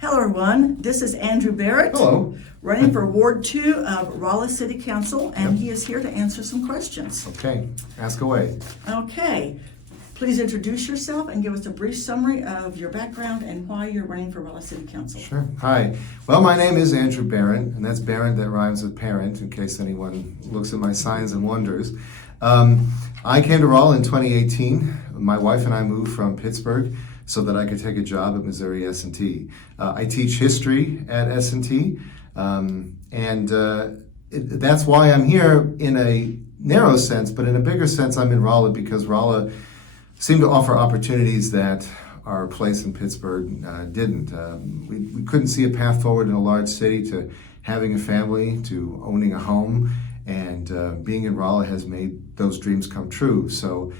Hello, everyone. This is Andrew Barrett. Hello. Running for Ward 2 of Rolla City Council, and Yep. he is here to answer some questions. Okay, ask away. Okay. Please introduce yourself and give us a brief summary of your background and why you're running for Rolla City Council. Sure. Hi. Well, my name is Andrew Barrett, and that's Barrett that rhymes with parent, in case anyone looks at my signs and wonders. I came to Rolla in 2018. My wife and I moved from Pittsburgh so that I could take a job at Missouri S&T. I teach history at S&T, that's why I'm here in a narrow sense, but in a bigger sense, I'm in Rolla because Rolla seemed to offer opportunities that our place in Pittsburgh didn't. We couldn't see a path forward in a large city to having a family, to owning a home, and being in Rolla has made those dreams come true. So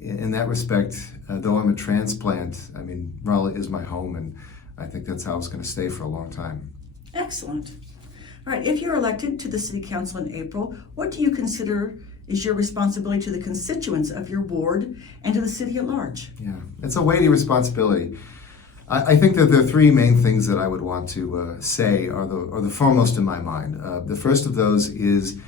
in that respect, though I'm a transplant, I mean, Rolla is my home, and I think that's how it's going to stay for a long time. Excellent. All right. If you're elected to the City Council in April, what do you consider is your responsibility to the constituents of your ward and to the city at large? Yeah, it's a weighty responsibility. I think that there are three main things that I would want to say are the foremost in my mind. The first of those is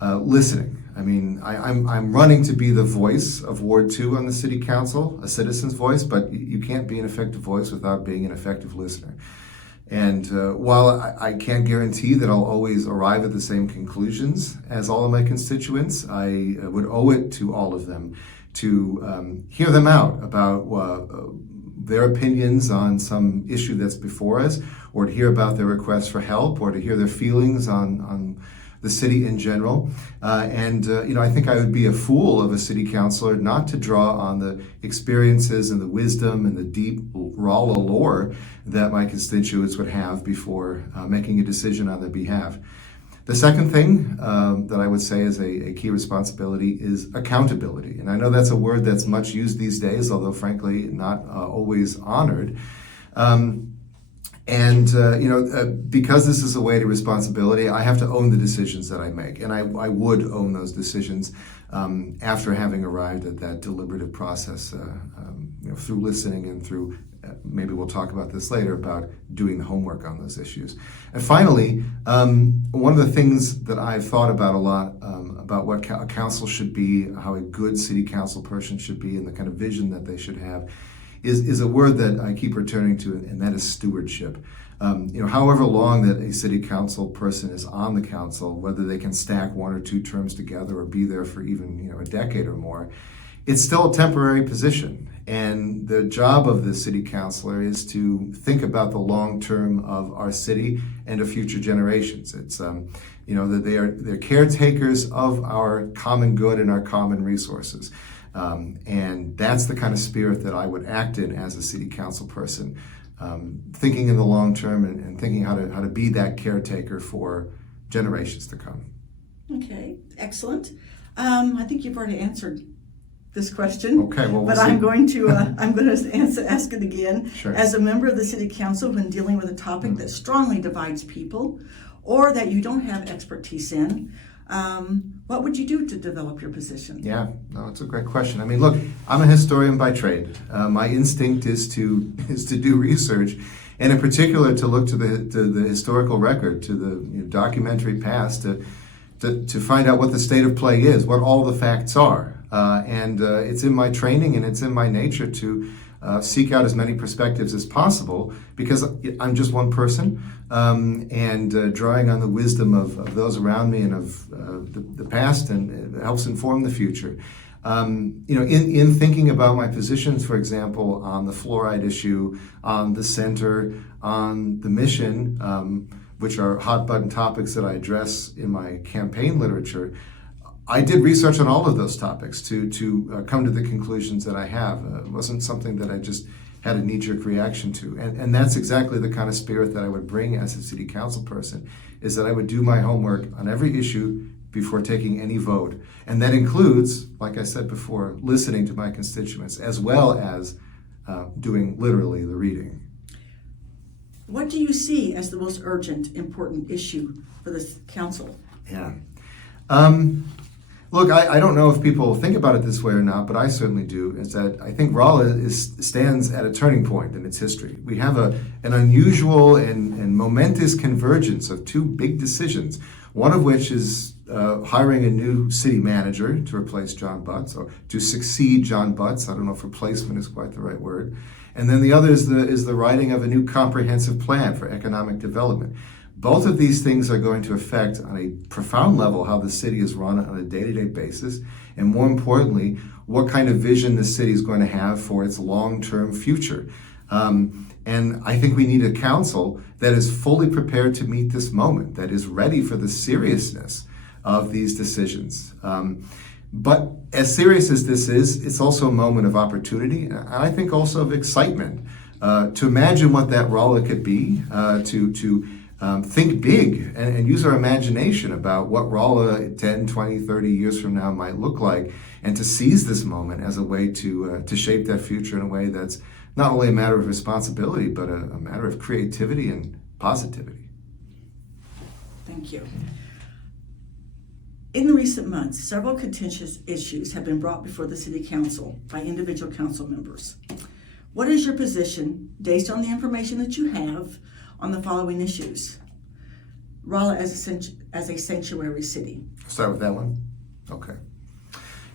listening. I mean, I'm running to be the voice of Ward 2 on the City Council, a citizen's voice, but you can't be an effective voice without being an effective listener. And while I can't guarantee that I'll always arrive at the same conclusions as all of my constituents, I would owe it to all of them to hear them out about their opinions on some issue that's before us, or to hear about their requests for help, or to hear their feelings on the city in general. I think I would be a fool of a city councilor not to draw on the experiences and the wisdom and the deep Rolla lore that my constituents would have before making a decision on their behalf. The second thing that I would say is a key responsibility is accountability. And I know that's a word that's much used these days, although frankly not always honored. Because this is a weighty responsibility, I have to own the decisions that I make. And I would own those decisions after having arrived at that deliberative process through listening and through, maybe we'll talk about this later, about doing the homework on those issues. And finally, one of the things that I've thought about a lot about what a council should be, how a good city council person should be, and the kind of vision that they should have, is a word that I keep returning to, and that is stewardship. However long that a city council person is on the council, whether they can stack one or two terms together or be there for even a decade or more, it's still a temporary position. And the job of the city councilor is to think about the long term of our city and of future generations. It's that they're caretakers of our common good and our common resources. And that's the kind of spirit that I would act in as a city council person, thinking in the long term and thinking how to be that caretaker for generations to come. Okay, excellent. I think you've already answered this question. Okay, well, but see. I'm going to ask it again. Sure. As a member of the City Council, when dealing with a topic that strongly divides people, or that you don't have expertise in, what would you do to develop your position? Yeah, no, it's a great question. I mean, look, I'm a historian by trade. My instinct is to do research, and in particular to look to the historical record, to the documentary past, to find out what the state of play is, what all the facts are. It's in my training and it's in my nature to seek out as many perspectives as possible, because I'm just one person, and drawing on the wisdom of those around me and of the past, and it helps inform the future. In thinking about my positions, for example, on the fluoride issue, on the center, on the mission, which are hot button topics that I address in my campaign literature, I did research on all of those topics to come to the conclusions that I have. It wasn't something that I just had a knee-jerk reaction to. And that's exactly the kind of spirit that I would bring as a city council person, is that I would do my homework on every issue before taking any vote. And that includes, like I said before, listening to my constituents, as well as doing literally the reading. What do you see as the most urgent, important issue for this council? Yeah. Look, I don't know if people think about it this way or not, but I certainly do, is that I think Rolla stands at a turning point in its history. We have an unusual and momentous convergence of two big decisions, one of which is hiring a new city manager to replace John Butts, or to succeed John Butts. I don't know if replacement is quite the right word. And then the other is the writing of a new comprehensive plan for economic development. Both of these things are going to affect on a profound level how the city is run on a day-to-day basis, and more importantly, what kind of vision the city is going to have for its long-term future. And I think we need a council that is fully prepared to meet this moment, that is ready for the seriousness of these decisions. But as serious as this is, it's also a moment of opportunity, and I think also of excitement, to imagine what that Rolla could be, to think big and use our imagination about what Rolla 10, 20, 30 years from now might look like, and to seize this moment as a way to shape that future in a way that's not only a matter of responsibility, but a matter of creativity and positivity. Thank you. In the recent months, several contentious issues have been brought before the City Council by individual council members. What is your position, based on the information that you have, on the following issues? Rolla as a sanctuary city. Start with that one? Okay.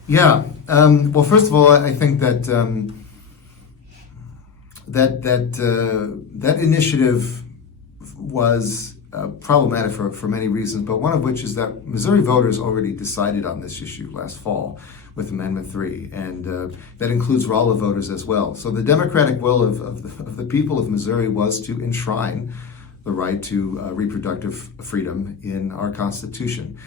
Yeah. Well, first of all, I think that that initiative was problematic for many reasons, but one of which is that Missouri voters already decided on this issue last fall with Amendment 3, and that includes Rolla voters as well. So the democratic will of the people of Missouri was to enshrine the right to reproductive freedom in our Constitution.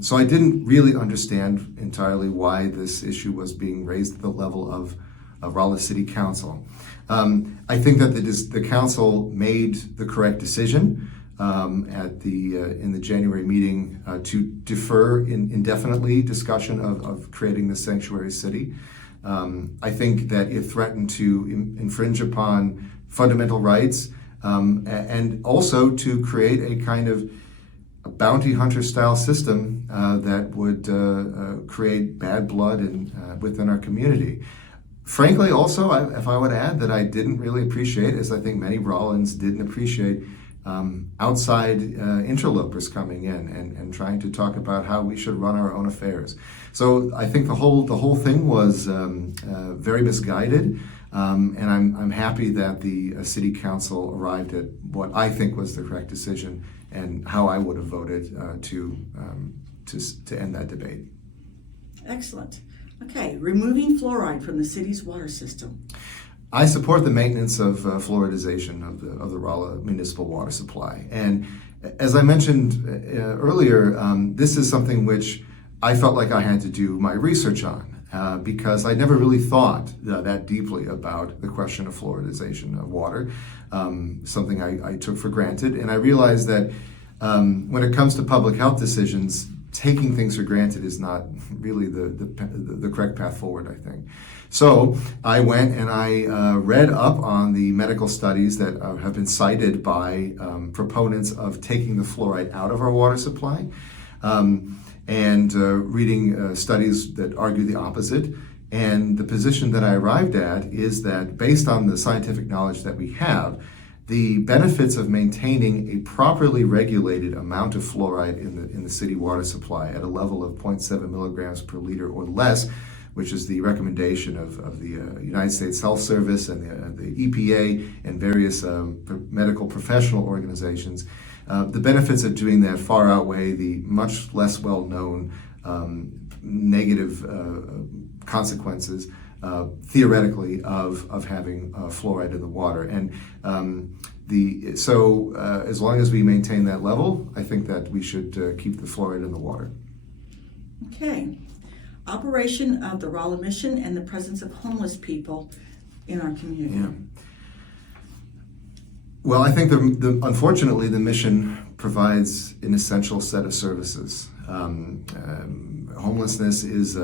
So I didn't really understand entirely why this issue was being raised at the level of Rolla City Council. I think that the council made the correct decision in the January meeting to defer indefinitely discussion of creating the sanctuary city. I think that it threatened to infringe upon fundamental rights, and also to create a kind of a bounty hunter style system that would create bad blood within our community. Frankly, also, if I would add, that I didn't really appreciate, as I think many Rollins didn't appreciate, outside interlopers coming in and trying to talk about how we should run our own affairs. So I think the whole thing was very misguided, and I'm happy that the City Council arrived at what I think was the correct decision and how I would have voted to end that debate. Excellent. Okay, removing fluoride from the city's water system. I support the maintenance of fluoridization of the Rolla municipal water supply. And as I mentioned earlier, this is something which I felt like I had to do my research on because I never really thought that deeply about the question of fluoridization of water, something I took for granted. And I realized that when it comes to public health decisions, taking things for granted is not really the correct path forward, I think. So I went and I read up on the medical studies that have been cited by proponents of taking the fluoride out of our water supply, and reading studies that argue the opposite. And the position that I arrived at is that based on the scientific knowledge that we have, the benefits of maintaining a properly regulated amount of fluoride in the city water supply at a level of 0.7 milligrams per liter or less, which is the recommendation of the United States Health Service and the EPA and various medical professional organizations, the benefits of doing that far outweigh the much less well-known negative consequences theoretically of having fluoride in the water. And as long as we maintain that level, I think that we should keep the fluoride in the water. Okay. Operation of the Rolla mission and the presence of homeless people in our community. Yeah. Well, I think unfortunately the mission provides an essential set of services. Homelessness is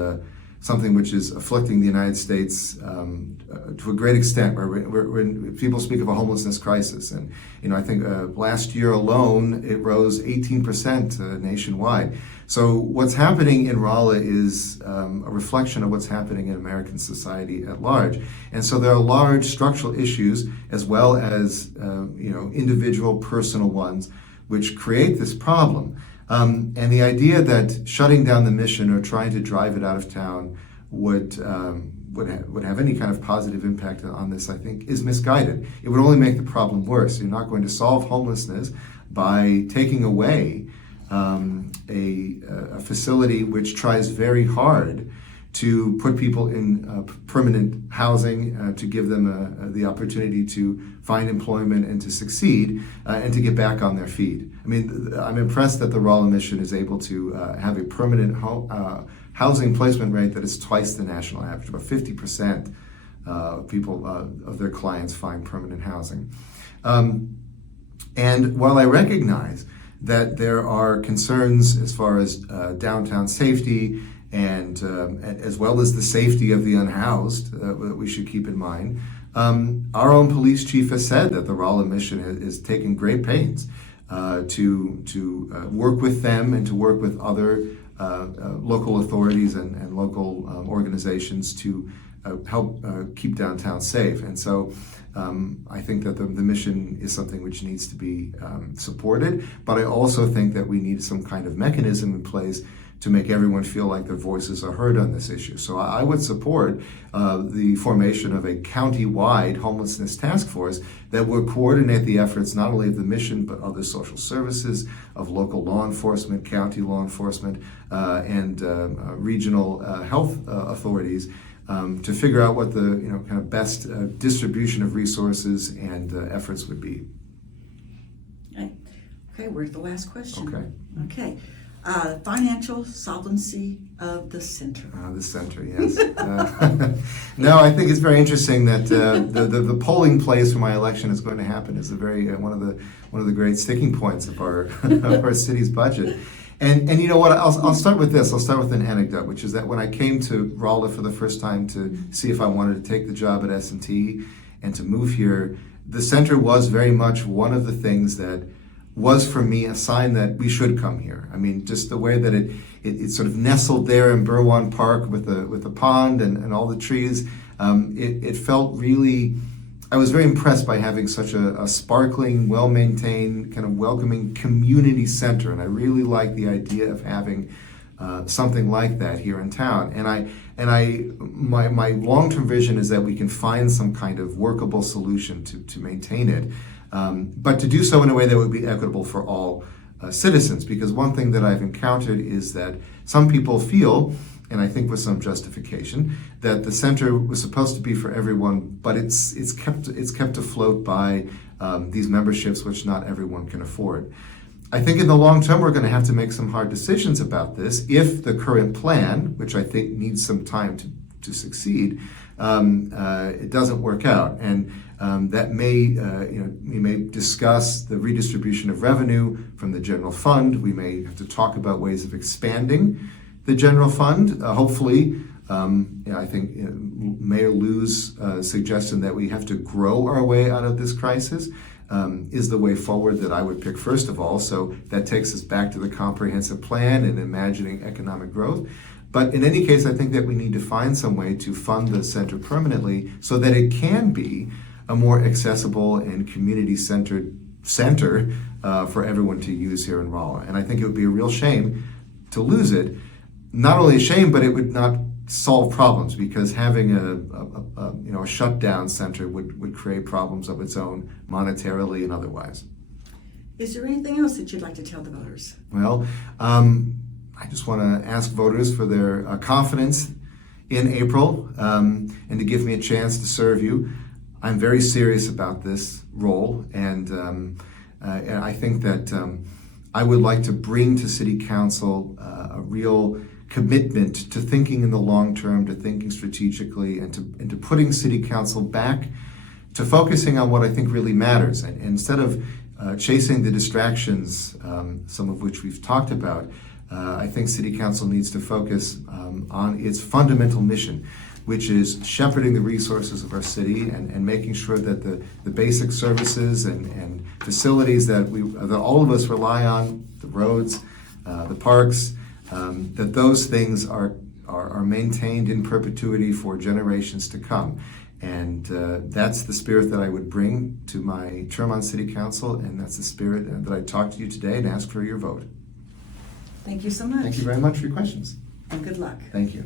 something which is afflicting the United States to a great extent, where people speak of a homelessness crisis. And I think last year alone, it rose 18% nationwide. So what's happening in Rolla is a reflection of what's happening in American society at large. And so there are large structural issues as well as individual personal ones which create this problem. And the idea that shutting down the mission or trying to drive it out of town would have any kind of positive impact on this, I think, is misguided. It would only make the problem worse. You're not going to solve homelessness by taking away a facility which tries very hard to put people in permanent housing, to give them the opportunity to find employment and to succeed and to get back on their feet. I mean, I'm impressed that the Rolla Mission is able to have a permanent housing placement rate that is twice the national average. About 50% of people, of their clients, find permanent housing. And while I recognize that there are concerns as far as downtown safety and as well as the safety of the unhoused that we should keep in mind, our own police chief has said that the Rolla Mission is taking great pains to work with them and to work with other local authorities and local organizations to help keep downtown safe. And so I think that the mission is something which needs to be supported, but I also think that we need some kind of mechanism in place to make everyone feel like their voices are heard on this issue. So I would support the formation of a county-wide homelessness task force that would coordinate the efforts not only of the mission, but other social services, of local law enforcement, county law enforcement, and regional health authorities to figure out what the kind of best distribution of resources and efforts would be. Okay, we're at the last question. Okay. Financial solvency of the center. The center, yes. No, I think it's very interesting that the polling place for my election is going to happen. Is a very one of the great sticking points of our of our city's budget. And you know what? I'll start with this. I'll start with an anecdote, which is that when I came to Rolla for the first time to see if I wanted to take the job at S&T and to move here, the center was very much one of the things that was for me a sign that we should come here. I mean, just the way that it sort of nestled there in Burwan Park with the pond and all the trees. It felt really, I was very impressed by having such a sparkling, well-maintained, kind of welcoming community center. And I really like the idea of having something like that here in town. My long-term vision is that we can find some kind of workable solution to maintain it. But to do so in a way that would be equitable for all citizens, because one thing that I've encountered is that some people feel, and I think with some justification, that the center was supposed to be for everyone, but it's kept afloat by these memberships which not everyone can afford. I think in the long term we're going to have to make some hard decisions about this if the current plan, which I think needs some time to succeed, it doesn't work out. And that may, we may discuss the redistribution of revenue from the general fund. We may have to talk about ways of expanding the general fund. Hopefully, I think Mayor Liu's suggestion that we have to grow our way out of this crisis is the way forward that I would pick first of all. So that takes us back to the comprehensive plan and imagining economic growth. But in any case, I think that we need to find some way to fund the center permanently so that it can be a more accessible and community-centered center for everyone to use here in Rolla. And I think it would be a real shame to lose it. Not only a shame, but it would not solve problems, because having a shutdown center would create problems of its own, monetarily and otherwise. Is there anything else that you'd like to tell the voters? Well, I just want to ask voters for their confidence in April and to give me a chance to serve you. I'm very serious about this role, and I think that I would like to bring to City Council a real commitment to thinking in the long term, to thinking strategically, and to putting City Council back to focusing on what I think really matters. And instead of chasing the distractions, some of which we've talked about, I think City Council needs to focus on its fundamental mission, which is shepherding the resources of our city and making sure that the basic services and facilities that all of us rely on, the roads, the parks, that those things are maintained in perpetuity for generations to come. And that's the spirit that I would bring to my term on City Council, and that's the spirit that I talked to you today and ask for your vote. Thank you so much. Thank you very much for your questions. And good luck. Thank you.